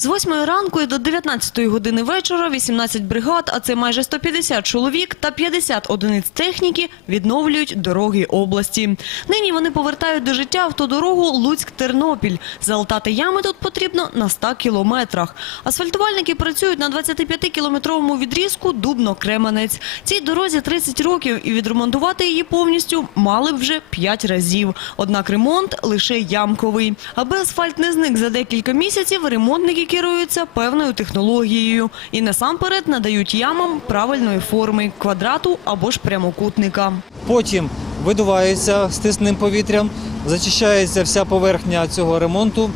З 8 ранку і до 19 години вечора 18 бригад, а це майже 150 чоловік та 50 одиниць техніки відновлюють дороги області. Нині вони повертають до життя автодорогу Луцьк-Тернопіль. Залатати ями тут потрібно на 100 кілометрах. Асфальтувальники працюють на 25-кілометровому відрізку Дубно-Кременець. Цій дорозі 30 років і відремонтувати її повністю мали б вже 5 разів. Однак ремонт лише ямковий. Аби асфальт не зник за декілька місяців, ремонтники керуються певною технологією і насамперед надають ямам правильної форми – квадрату або ж прямокутника. Потім видувається стисненим повітрям, зачищається вся поверхня цього ремонту,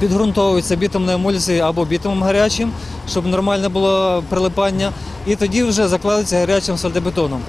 підґрунтовується бітумною емульсією або бітумом гарячим, щоб нормальне було прилипання, і тоді вже закладається гарячим асфальтобетоном.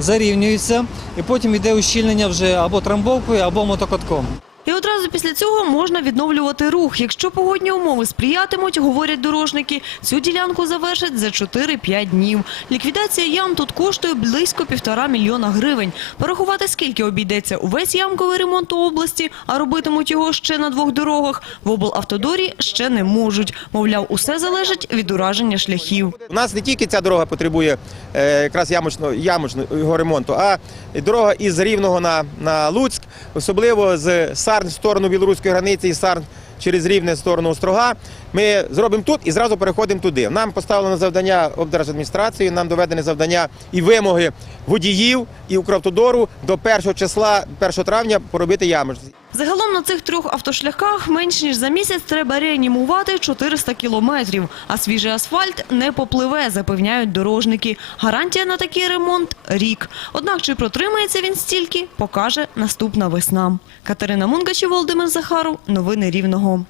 Зарівнюється, і потім йде ущільнення вже або трамбовкою, або мотокотком. І одразу після цього можна відновлювати рух. Якщо погодні умови сприятимуть, говорять дорожники, цю ділянку завершать за 4-5 днів. Ліквідація ям тут коштує близько півтора мільйона гривень. Порахувати, скільки обійдеться увесь ямковий ремонт у області, а робитимуть його ще на двох дорогах, в облавтодорі ще не можуть. Мовляв, усе залежить від ураження шляхів. У нас не тільки ця дорога потребує е, якраз ямочного, ямочного ремонту, а дорога із Рівного на, на Луцьк, особливо з Сарн в сторону білоруської границі і Сарн через Рівне в сторону Острога. Ми зробимо тут і зразу переходимо туди. Нам поставлено завдання облдержадміністрації, нам доведені завдання і вимоги водіїв і Укравтодору до 1 числа, 1 травня поробити ями. Загалом на цих трьох автошляхах менш ніж за місяць треба реанімувати 400 кілометрів, а свіжий асфальт не попливе, запевняють дорожники. Гарантія на такий ремонт – рік. Однак чи протримається він стільки, покаже наступна весна. Катерина Мунгачі, Володимир Захаров. Новини Рівного.